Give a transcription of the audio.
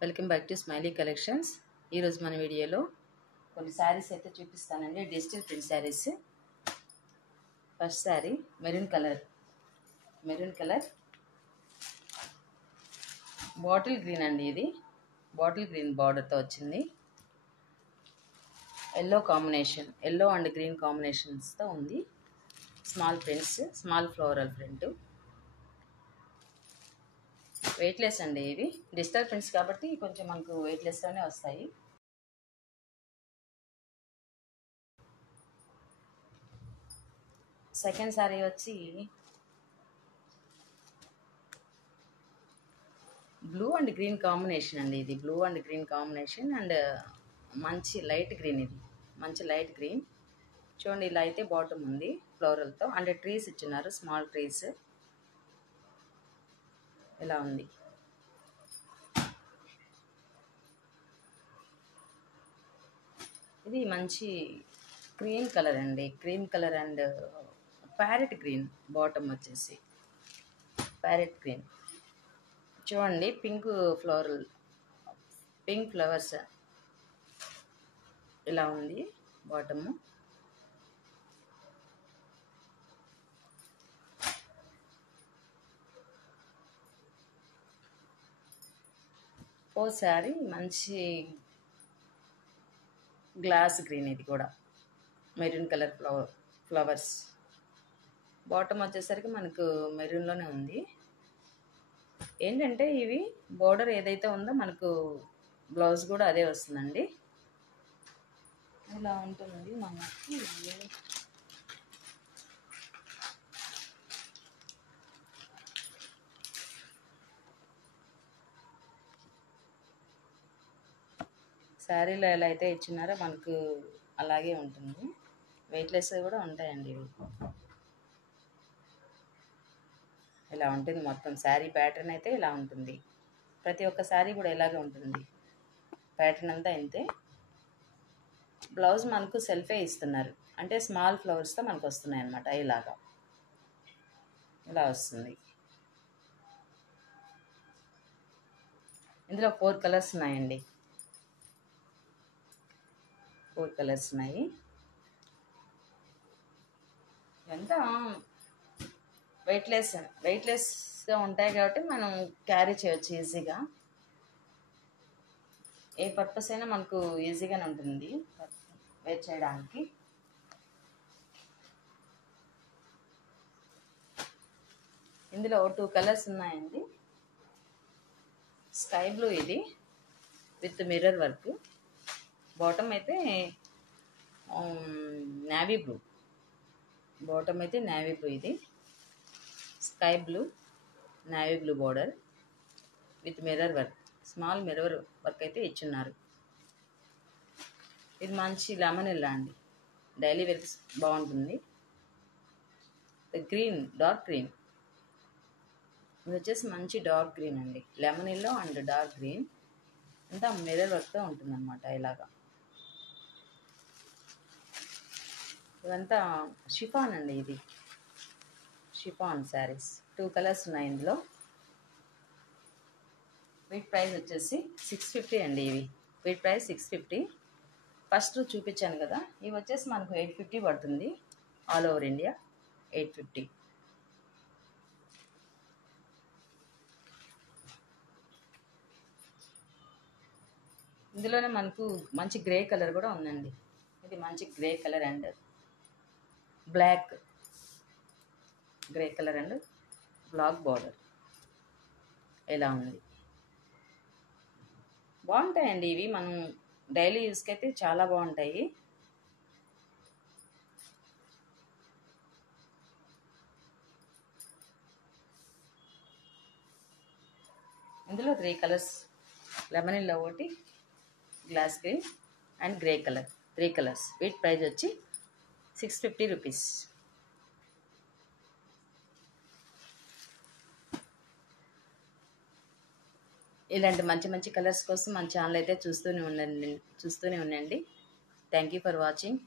Welcome back to smiley collections. ఈరోజు మన వీడియోలో కొన్ని శారీస్ అయితే చూపిస్తానండి. Digital print saris. First sari maroon colour bottle green అండి. ఇది బాటిల్ గ్రీన్ బార్డర్తో వచ్చింది. Yellow combination, yellow and green కాంబినేషన్స్తో ఉంది. Small prints, small floral print. Weightless అండి. ఇవి డిజిటల్ ప్రింట్స్ కాబట్టి కొంచెం మనకు వెయిట్లెస్లోనే వస్తాయి. సెకండ్ శారీ వచ్చి బ్లూ అండ్ గ్రీన్ కాంబినేషన్ అండి. ఇది blue and green combination and మంచి లైట్ గ్రీన్. ఇది మంచి లైట్ గ్రీన్. చూడండి, ఇలా అయితే బాటమ్ ఉంది ఫ్లోరల్తో అండ్ ట్రీస్ ఇచ్చినారు, స్మాల్ ట్రీస్. ఇలా ఉంది. ఇది మంచి క్రీమ్ కలర్ అండి. Cream colour and parrot green. Bottom వచ్చేసి ప్యారెట్ గ్రీన్. చూడండి, పింక్ ఫ్లవర్స్ ఇలా ఉంది బాటము. ఓ శారీ మంచి గ్లాస్ గ్రీన్. ఇది కూడా మెరూన్ కలర్ ఫ్లవర్స్. బాటమ్ వచ్చేసరికి మనకు మెరూన్లోనే ఉంది. ఏంటంటే ఇవి బోర్డర్ ఏదైతే ఉందో మనకు బ్లౌజ్ కూడా అదే వస్తుందండి. ఇలా ఉంటుంది మనకి. శారీలో ఎలా అయితే ఇచ్చినారో మనకు అలాగే ఉంటుంది. వెయిట్లెస్ కూడా ఉంటాయండి ఇవి. ఇలా ఉంటుంది మొత్తం శారీ ప్యాటర్న్ అయితే ఇలా ఉంటుంది. ప్రతి ఒక్క శారీ కూడా ఇలాగే ఉంటుంది. ప్యాటర్న్ అంతా ఇంతే. బ్లౌజ్ మనకు సెల్ఫే ఇస్తున్నారు, అంటే స్మాల్ ఫ్లవర్స్తో మనకు వస్తున్నాయి అన్నమాట. ఇలాగా ఇలా వస్తుంది. ఇందులో 4 కలర్స్ ఉన్నాయండి. 4 కలర్స్ ఉన్నాయి. ఇదంతా వెయిట్లెస్గా ఉంటాయి కాబట్టి మనం క్యారీ చేయొచ్చు ఈజీగా. ఏ పర్పస్ అయినా మనకు ఈజీగానే ఉంటుంది వేర్ చేయడానికి. ఇందులో 2 కలర్స్ ఉన్నాయండి. స్కై బ్లూ ఇది విత్ మిర్రర్ వర్క్. బాటమ్ అయితే నేవీ బ్లూ. బాటమ్ అయితే నేవీ బ్లూ. ఇది sky blue navy blue border with mirror work. Small mirror work అయితే ఇచ్చున్నారు. ఇది మంచి లెమన్ ఎల్లో అండి. డైలీ వేర్కి బాగుంటుంది. Green, dark green. ఇది వచ్చేసి మంచి డార్క్ గ్రీన్ అండి. Lemon yellow and dark green అంతా మిర్రర్ వర్క్తో ఉంటుంది అన్నమాట. ఇలాగా ఇదంతా షిఫాన్ అండి. ఇది షిఫాన్ శారీస్. 2 కలర్స్ ఉన్నాయి ఇందులో. వీటి ప్రైస్ వచ్చేసి 650 అండి. వీటి ప్రైస్ 650. ఫస్ట్ చూపించాను కదా, ఇవి వచ్చేసి మనకు 850 పడుతుంది. All over India 850. ఇందులోనే మనకు మంచి గ్రే కలర్ కూడా ఉందండి. ఇది మంచి grey colour and black. Grey colour and black border ఇలా ఉంది. బాగుంటాయండి ఇవి. మనం డైలీ యూస్కి అయితే చాలా బాగుంటాయి. ఇందులో 3 కలర్స్. లెమన్ ఎల్లో ఒకటి, glass green and grey colour. 3 colours. వీటి ప్రైస్ వచ్చి 650 రూపీస్. ఇలాంటి మంచి మంచి కలర్స్ కోసం మన ఛానల్ అయితే చూస్తూనే ఉండండి. Thank you for watching.